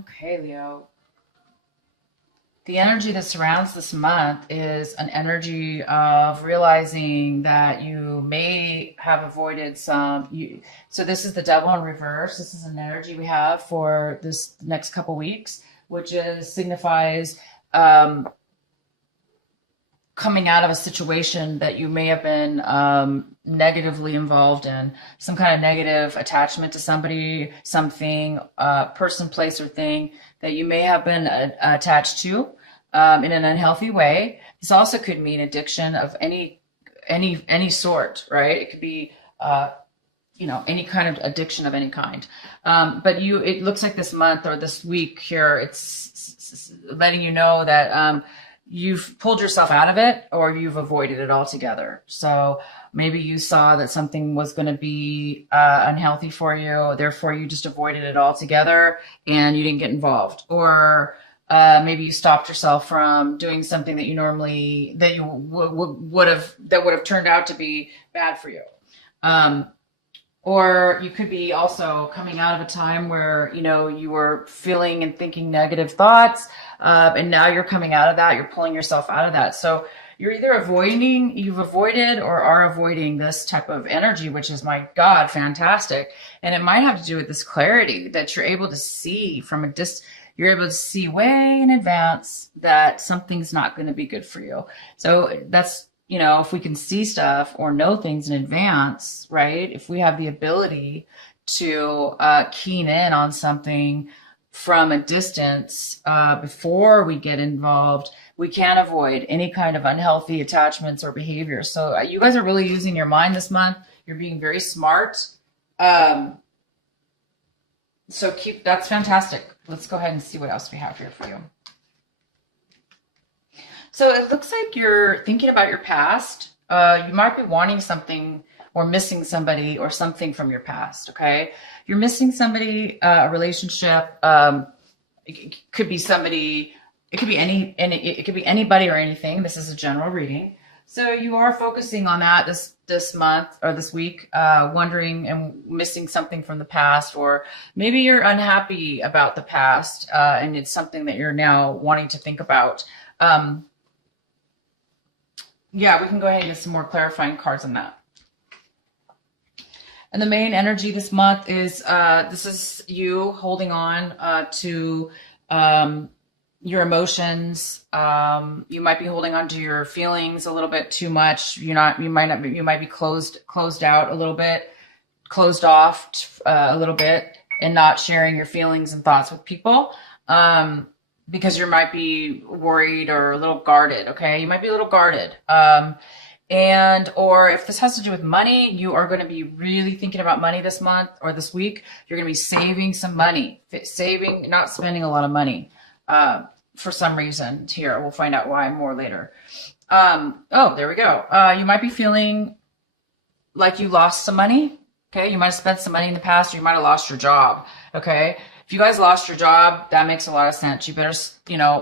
Okay, Leo. The energy that surrounds this month is an energy of realizing that you may have avoided so this is the devil in reverse. This is an energy we have for this next couple weeks, which is signifies um, coming out of a situation that you may have been negatively involved in, some kind of negative attachment to somebody, something, person, place, or thing that you may have been attached to in an unhealthy way. This also could mean addiction of any sort, right? It could be any kind of addiction of any kind. But it looks like this month or this week here, it's letting you know that you've pulled yourself out of it or you've avoided it altogether. So maybe you saw that something was going to be unhealthy for you, therefore you just avoided it altogether and you didn't get involved. Or maybe you stopped yourself from doing something that you normally that you would have turned out to be bad for you. Or you could be also coming out of a time where, you were feeling and thinking negative thoughts, and now you're coming out of that, you're pulling yourself out of that. So you're either you've avoided or are avoiding this type of energy, which is, my God, fantastic. And it might have to do with this clarity that you're able to see you're able to see way in advance that something's not going to be good for you. So that's, if we can see stuff or know things in advance, right? If we have the ability to keen in on something from a distance before we get involved, we can avoid any kind of unhealthy attachments or behavior. So you guys are really using your mind this month. You're being very smart. That's fantastic. Let's go ahead and see what else we have here for you. So it looks like you're thinking about your past. You might be wanting something or missing somebody or something from your past. Okay. You're missing somebody, a relationship. It could be somebody, it could be it could be anybody or anything. This is a general reading. So you are focusing on that this month or this week, wondering and missing something from the past, or maybe you're unhappy about the past, and it's something that you're now wanting to think about. Yeah, we can go ahead and get some more clarifying cards on that. And the main energy this month is this is you holding on to your emotions. You might be holding on to your feelings a little bit too much. You might be closed out a little bit, closed off a little bit, and not sharing your feelings and thoughts with people. Because you might be worried or a little guarded. Okay. You might be a little guarded. Or if this has to do with money, you are going to be really thinking about money this month or this week. You're going to be saving some money, not spending a lot of money, for some reason here. We'll find out why more later. There we go. You might be feeling like you lost some money. Okay. You might have spent some money in the past, or you might have lost your job. Okay. If you guys lost your job, that makes a lot of sense. You better,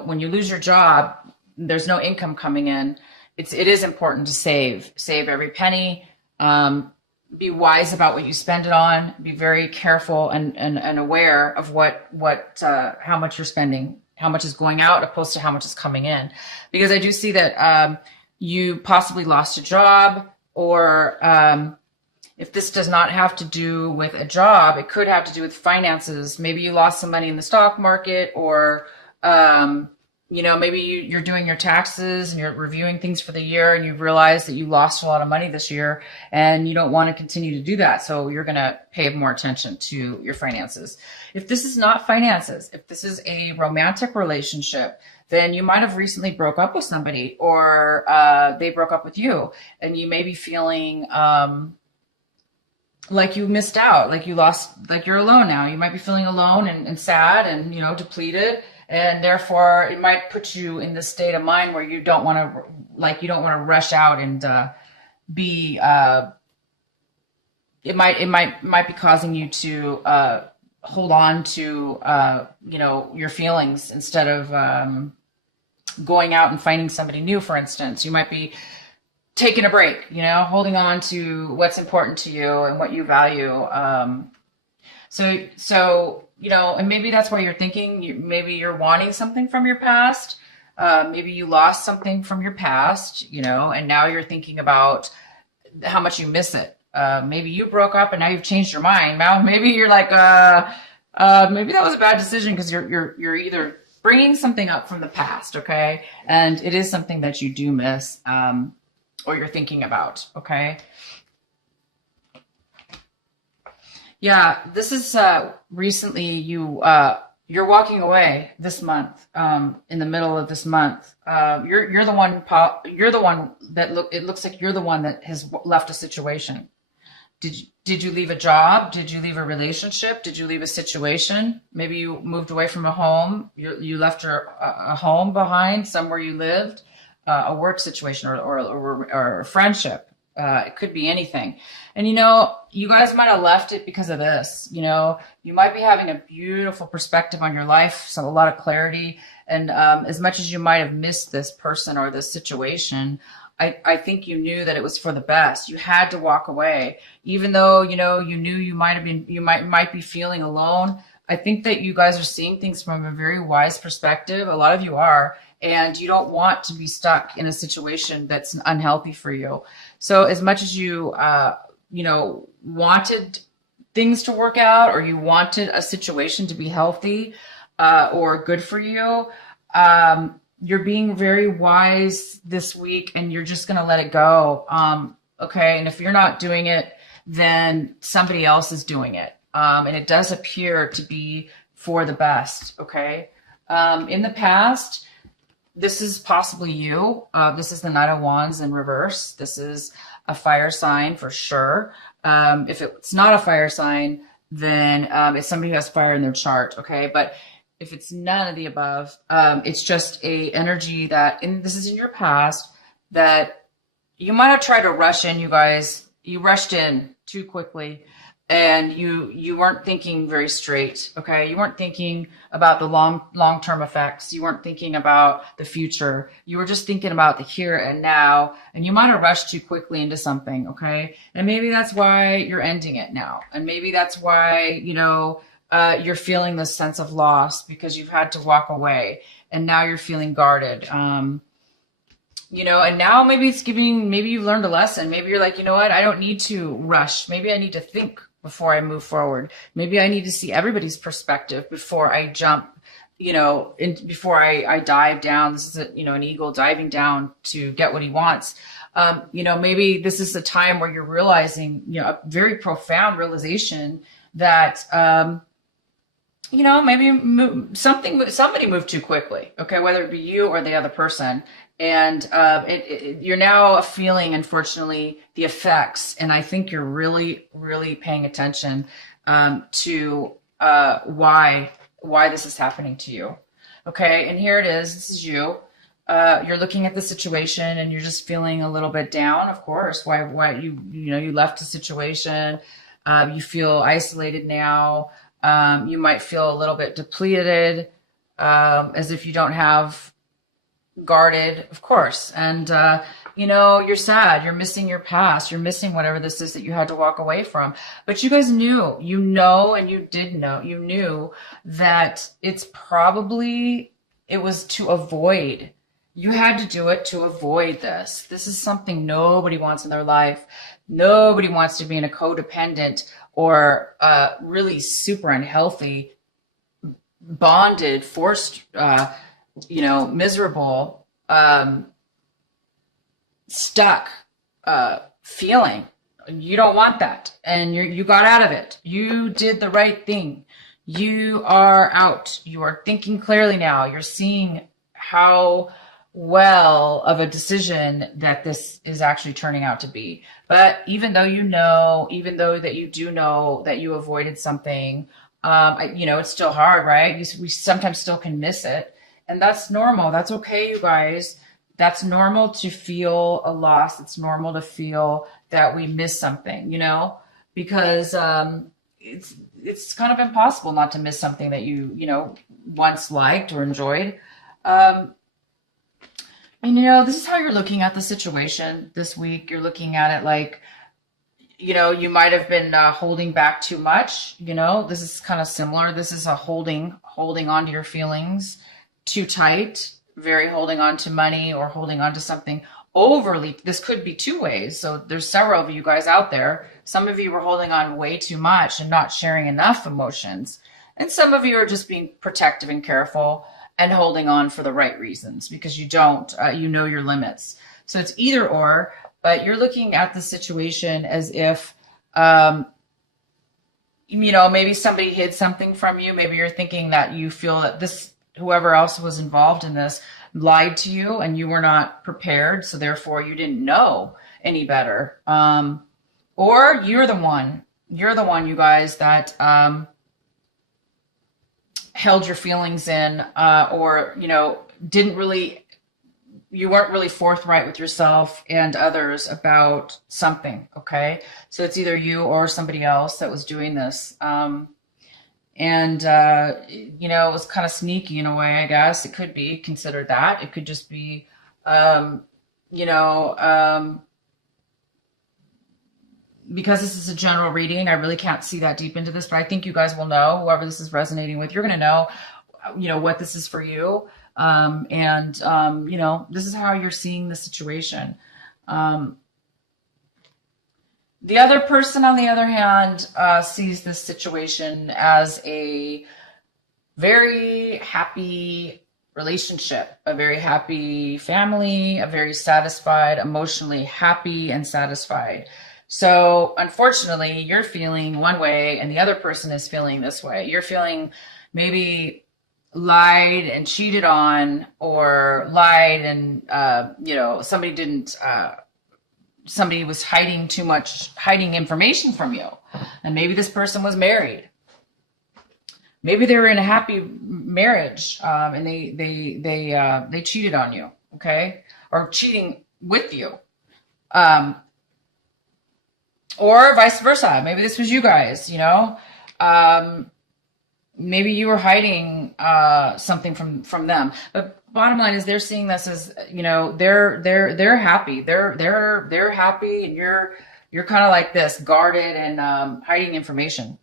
when you lose your job, there's no income coming in. It is important to save every penny. Be wise about what you spend it on. Be very careful and aware of how much you're spending, how much is going out opposed to how much is coming in. Because I do see that you possibly lost a job, or if this does not have to do with a job, it could have to do with finances. Maybe you lost some money in the stock market, or, maybe you're doing your taxes and you're reviewing things for the year and you've realized that you lost a lot of money this year and you don't want to continue to do that. So you're going to pay more attention to your finances. If this is not finances, if this is a romantic relationship, then you might have recently broke up with somebody, or they broke up with you, and you may be feeling like you missed out, like you lost, like you're alone now. You might be feeling alone and sad and, depleted. And therefore it might put you in this state of mind where you don't want to rush out and be, it might be causing you to hold on to, your feelings instead of going out and finding somebody new, for instance. You might be taking a break, holding on to what's important to you and what you value. So, and maybe that's why you're thinking, maybe you're wanting something from your past. Maybe you lost something from your past, and now you're thinking about how much you miss it. Maybe you broke up and now you've changed your mind. Now maybe you're like, maybe that was a bad decision because you're either bringing something up from the past, okay, and it is something that you do miss, or you're thinking about, okay. Yeah, this is recently you're walking away this month, in the middle of this month. You're the one that it looks like you're the one that has left a situation. Did you leave a job? Did you leave a relationship? Did you leave a situation? Maybe you moved away from a home. You left a home behind, somewhere you lived, a work situation, or a friendship. It could be anything. And you guys might have left it because of this. You might be having a beautiful perspective on your life, so a lot of clarity. And as much as you might have missed this person or this situation, I think you knew that it was for the best. You had to walk away, even though you knew you might be feeling alone. I think that you guys are seeing things from a very wise perspective. A lot of you are, and you don't want to be stuck in a situation that's unhealthy for you. So as much as you wanted things to work out, or you wanted a situation to be healthy, or good for you, you're being very wise this week, and you're just going to let it go. Okay. And if you're not doing it, then somebody else is doing it. And it does appear to be for the best. Okay. In the past, this is possibly you. This is the Knight of Wands in reverse. This is a fire sign for sure. If it's not a fire sign, then it's somebody who has fire in their chart. Okay. But if it's none of the above, it's just a energy that, and this is in your past, that you might have tried to rush in, you guys. You rushed in too quickly, and you weren't thinking very straight. Okay. You weren't thinking about the long-term effects. You weren't thinking about the future. You were just thinking about the here and now, and you might have rushed too quickly into something. Okay. And maybe that's why you're ending it now. And maybe that's why, you're feeling this sense of loss because you've had to walk away, and now you're feeling guarded. And now maybe you've learned a lesson. Maybe you're like, what? I don't need to rush. Maybe I need to think before I move forward. Maybe I need to see everybody's perspective before I jump, before I dive down. This is an eagle diving down to get what he wants. Maybe this is a time where you're realizing, a very profound realization that, maybe somebody moved too quickly. Okay. Whether it be you or the other person. And you're now feeling, unfortunately, the effects. And I think you're really, really paying attention to why this is happening to you. Okay, and here it is. This is you. You're looking at the situation, and you're just feeling a little bit down. Of course, why you left the situation. You feel isolated now. You might feel a little bit depleted, as if you don't have guarded, of course. And, you're sad. You're missing your past. You're missing whatever this is that you had to walk away from. But you guys knew, and you did know, you knew that it was to avoid. You had to do it to avoid this. This is something nobody wants in their life. Nobody wants to be in a codependent or really super unhealthy, bonded, forced, miserable, stuck feeling. You don't want that. And you got out of it. You did the right thing. You are out. You are thinking clearly now. You're seeing how well of a decision that this is actually turning out to be. But even though that you do know that you avoided something, it's still hard, right? We sometimes still can miss it. And that's normal. That's okay, you guys. That's normal to feel a loss. It's normal to feel that we miss something, because it's kind of impossible not to miss something that you once liked or enjoyed. And this is how you're looking at the situation this week. You're looking at it like, you know, you might have been holding back too much. You know, this is kind of similar. This is a holding on to your feelings too tight, very holding on to money or holding on to something overly. This could be two ways. So there's several of you guys out there. Some of you were holding on way too much and not sharing enough emotions. And some of you are just being protective and careful and holding on for the right reasons because you don't, you know your limits. So it's either or, but you're looking at the situation as if, you know, maybe somebody hid something from you. Maybe you're thinking that you feel that this, whoever else was involved in this lied to you and you were not prepared. So therefore you didn't know any better. Or you're the one, you guys, that, held your feelings in, or, you know, you weren't really forthright with yourself and others about something. Okay. So it's either you or somebody else that was doing this. And, you know, it was kind of sneaky in a way, I guess. It could be considered that. It could just be, you know, because this is a general reading, I really can't see that deep into this, but I think you guys will know, whoever this is resonating with, you're going to know, you know, what this is for you. You know, this is how you're seeing the situation. The other person, on the other hand, sees this situation as a very happy relationship, a very happy family, a very satisfied, emotionally happy and satisfied. So unfortunately, you're feeling one way and the other person is feeling this way. You're feeling maybe lied and cheated on, or lied and, you know, somebody was hiding information from you. And maybe this person was married. Maybe they were in a happy marriage, and they cheated on you. Okay. Or cheating with you. Or vice versa. Maybe this was you guys, you know, maybe you were hiding, something from them, but bottom line is they're seeing this as, you know, they're happy. They're happy, and you're kind of like this, guarded and, hiding information.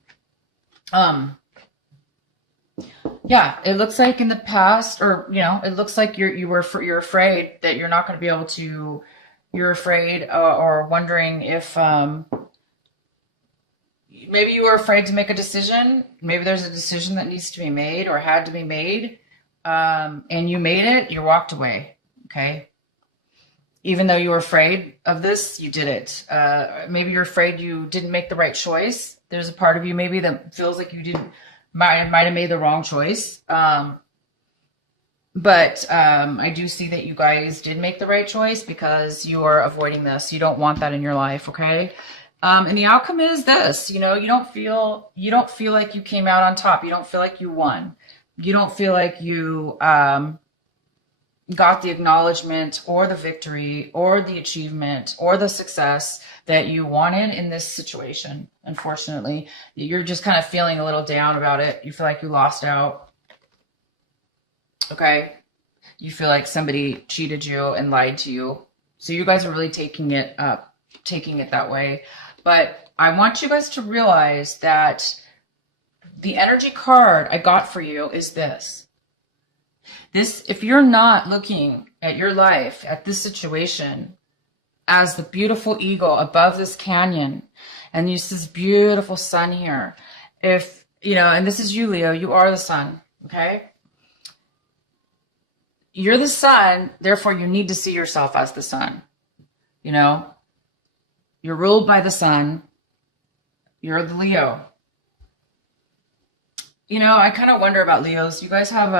Yeah, it looks like in the past, or, you know, it looks like you're afraid that you're not going to be able to, you're afraid, or wondering if, maybe you were afraid to make a decision. Maybe there's a decision that needs to be made or had to be made. And you made it, you walked away. Okay. Even though you were afraid of this, you did it. Maybe you're afraid you didn't make the right choice. There's a part of you maybe that feels like you might have made the wrong choice. But I do see that you guys did make the right choice because you are avoiding this. You don't want that in your life. Okay. And the outcome is this, you know, you don't feel like you came out on top. You don't feel like you won. You don't feel like you, got the acknowledgement or the victory or the achievement or the success that you wanted in this situation. Unfortunately, you're just kind of feeling a little down about it. You feel like you lost out. Okay. You feel like somebody cheated you and lied to you. So you guys are really taking it that way. But I want you guys to realize that the energy card I got for you is this. If you're not looking at your life, at this situation, as the beautiful eagle above this canyon, and you see this beautiful sun here, if, you know, and this is you, Leo, you are the sun, okay? You're the sun, therefore you need to see yourself as the sun, you know? You're ruled by the sun. You're the Leo. You know, I kind of wonder about Leos. You guys have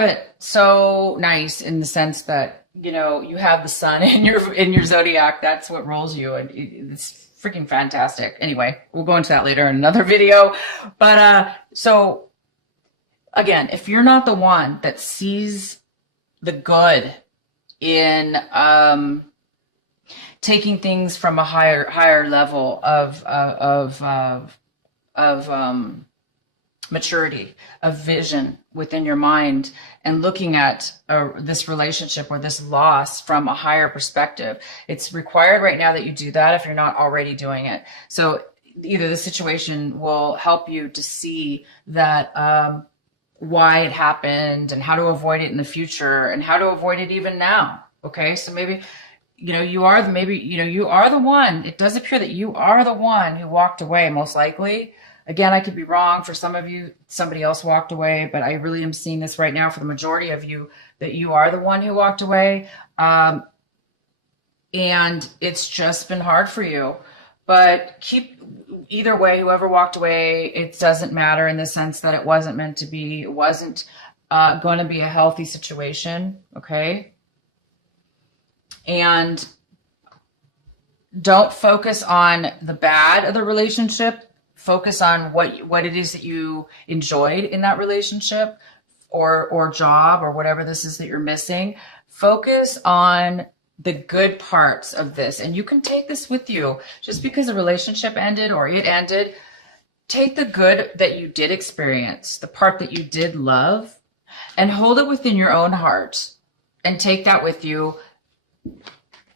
it so nice in the sense that, you know, you have the sun in your zodiac. That's what rules you. And it's freaking fantastic. Anyway, we'll go into that later in another video. But, so again, if you're not the one that sees the good in, taking things from a higher level of maturity, of vision within your mind, and looking at this relationship or this loss from a higher perspective. It's required right now that you do that if you're not already doing it. So either the situation will help you to see that why it happened and how to avoid it in the future and how to avoid it even now. Okay, so maybe you are the one. It does appear that you are the one who walked away, most likely. Again, I could be wrong. For some of you, somebody else walked away, but I really am seeing this right now for the majority of you, that you are the one who walked away. And it's just been hard for you. But either way, whoever walked away, it doesn't matter in the sense that it wasn't meant to be. It wasn't going to be a healthy situation, okay? And don't focus on the bad of the relationship. Focus on what it is that you enjoyed in that relationship or job or whatever this is that you're missing. Focus on the good parts of this. And you can take this with you. Just because a relationship ended or it ended, take the good that you did experience, the part that you did love, and hold it within your own heart and take that with you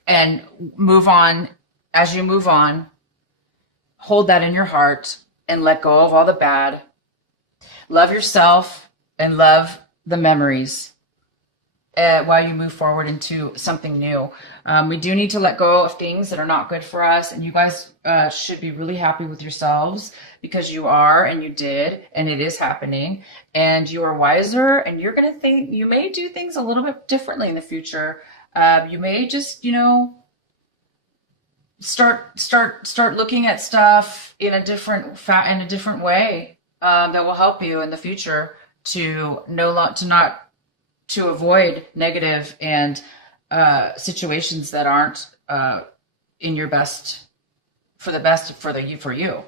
and move on. As you move on, hold that in your heart and let go of all the bad. Love yourself and love the memories while you move forward into something new. We do need to let go of things that are not good for us. And you guys should be really happy with yourselves because you are and you did and it is happening. And you are wiser and you're going to think you may do things a little bit differently in the future. You may just, start looking at stuff in a different way that will help you in the future to avoid negative and situations that aren't in your best for you.